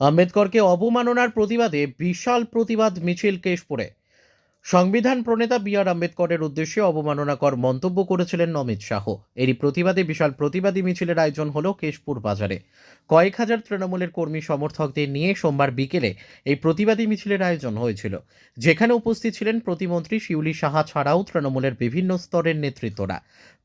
আম্বেদকরকে অবমাননার প্রতিবাদে বিশাল প্রতিবাদ মিছিল কেশপুরে। সংবিধান প্রণেতা বি আর আম্বেদকরের উদ্দেশ্যে অবমাননাকর মন্তব্য করেছিলেন অমিত শাহ। এরই প্রতিবাদে বিশাল প্রতিবাদী মিছিলের আয়োজন হল কেশপুর বাজারে। কয়েক হাজার তৃণমূলের কর্মী সমর্থকদের নিয়ে সোমবার বিকেলে এই প্রতিবাদী মিছিলের আয়োজন হয়েছিল। যেখানে উপস্থিত ছিলেন প্রতিমন্ত্রী শিউলি সাহা ছাড়াও তৃণমূলের বিভিন্ন স্তরের নেতৃত্বরা।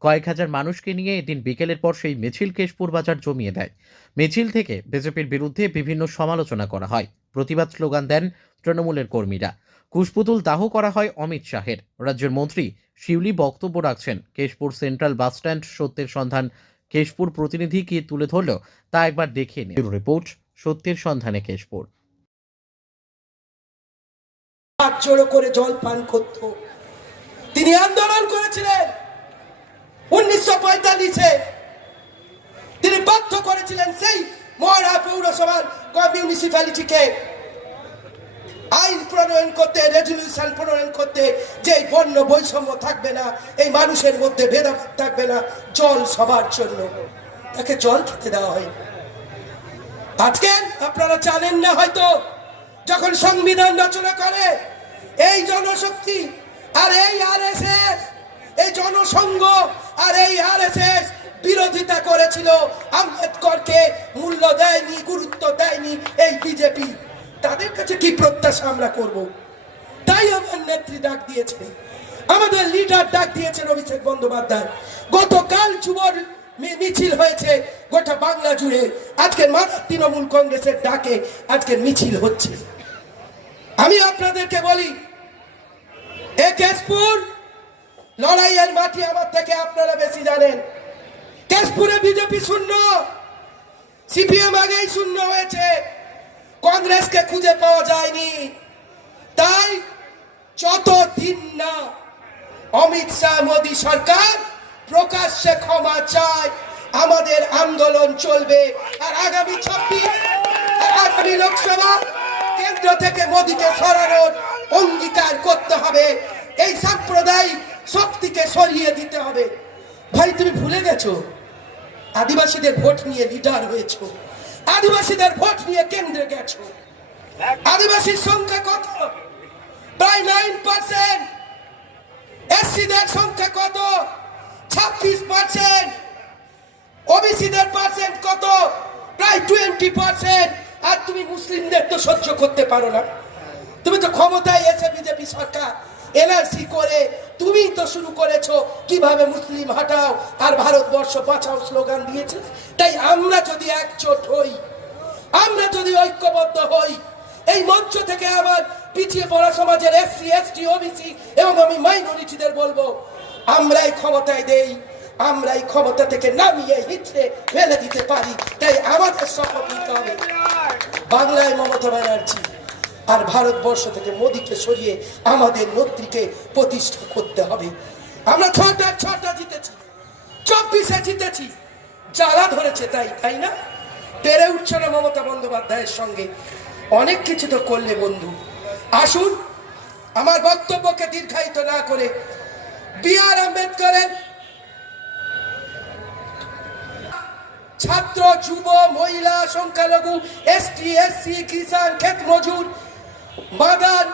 কয়েক হাজার মানুষকে নিয়ে এদিন বিকেলের পর সেই মিছিল কেশপুর বাজার জমিয়ে দেয়। মিছিল থেকে বিজেপির বিরুদ্ধে বিভিন্ন সমালোচনা করা হয়। প্রতিবাদ স্লোগান দেন তৃণমূলের কর্মীরা। কুশপুতুল দাহ করা হয় অমিত শাহের। রাজ্যের মন্ত্রী শিউলি বক্তব্য রাখছেন কেশপুর সেন্ট্রাল বাসস্ট্যান্ড সত্যের সন্ধান। কেশপুর প্রতিনিধি কি তুলে ধরল তা একবার দেখিয়ে নিন। রিপোর্ট, সত্যের সন্ধানে কেশপুর। করে জল পান করত। তিনি আন্দোলন করেছিলেন উনিশশো পঁয়তাল্লিশে। তিনি বাধ্য করেছিলেন সেই মহারা পৌরসভার মিউনিসিপ্যালিটিকে আইন প্রণয়ন করতে রেজলিউশন প্রণয়ন করতে যে বন্য বৈষম্য থাকবে না, এই মানুষের মধ্যে ভেদাভেদ থাকবে না, জল সবার জন্য। তাকে জল খেতে দেওয়া হয়। আজকে আপনারা জানেন না হয়তো, যখন সংবিধান রচনা করে, এই জনশক্তি আর এই আরএসএস, এই জনসংঘ আর এই আরএসএস বিরোধিতা করেছিল, আম্বেদকরকে মূল্য দেয়নি, গুরুত্ব দেয়নি এই বিজেপি। তাদের কাছে কি প্রত্যাশা আমরা করব? তাই আমার নেত্রী ডাক দিয়েছে। আমাদের লিডার ডাক দিয়েছেন অভিষেক বন্দ্যোপাধ্যায়। গতকাল যুবর মিছিল হয়েছে গোটা বাংলা জুড়ে। আজকে মাথা তৃণমূল কংগ্রেসের ডাকে আজকে মিছিল হচ্ছে। আমি আপনাদেরকে বলি, এ কেশপুর লড়াইয়ের মাটি আমার থেকে আপনারা বেশি জানেন। কেশপুরে বিজেপি শূন্য, সিপিএম আগেই শূন্য হয়েছে। কংগ্রেসকে খুঁজে পাওয়া যায়নি। তাই যতদিন না অমিত শাহ মোদী সরকার প্রকাশ্যে ক্ষমা চায়, আমাদের আন্দোলন চলবে। আর আগামী ছাব্বিশ আগামী লোকসভা কেন্দ্র থেকে মোদীকে সরানোর অঙ্গীকার করতে হবে। এই সাম্প্রদায়িক শক্তিকে সরিয়ে দিতে হবে। ভাই, তুমি ভুলে গেছো? আদিবাসীদের ভোট নিয়ে লিডার হয়েছো। আদিবাসীদের ভোট নিয়ে কেন্দ্রে গেছো। আদিবাসীর সংখ্যা কত? প্রায় নাইন পার্সেন্ট এসসিদের সংখ্যা কত? ছাব্বিশ পার্সেন্ট ওবিসিদের পার্সেন্ট কত? প্রায় টোয়েন্টি পার্সেন্ট আর তুমি মুসলিমদের তো সহ্য করতে পারো না। তুমি তো ক্ষমতায় এসে বিজেপি সরকার এনআরসি করে, তুমি শুরু করেছ? কীভাবে মুসলিম হাটাও? আর ভারতবর্ষ বাঁচাও স্লোগান দিয়েছে। তাই আমরা যদি একজোট হই, আমরা যদি ঐক্যবদ্ধ হই, এই মঞ্চ থেকে আমার পিছিয়ে পড়া সমাজের এসসি, এসটি, ওবিসি এবং আমি মাইনরিটিদের বলব, আমরাই ক্ষমতায় দেই, আমরাই ক্ষমতা থেকে নামিয়ে হিচড়ে ফেলে দিতে পারি। তাই আমাদের শপথ নিতে হবে। বাংলায় মমতা ব্যানার্জি। আর ভারতবর্ষ থেকে মোদীকে সরিয়ে আমাদের নেত্রীকে প্রতিষ্ঠা করতে হবে। আমরা ছটা ছটা জিতেছি, চব্বিশে জিতেছি। জ্বালা ধরেছে তাই তাই না? পেরে উঠছে না মমতা বন্দ্যোপাধ্যায়ের সঙ্গে। অনেক কিছু তো করলে বন্ধু। আসুন, আমার বক্তব্যকে দীর্ঘায়িত না করে বি আর আম্বেদকরের ছাত্র, যুব, মহিলা, সংখ্যালঘু, এসটি, এসসি কিষান ক্ষেত মজুর মাদার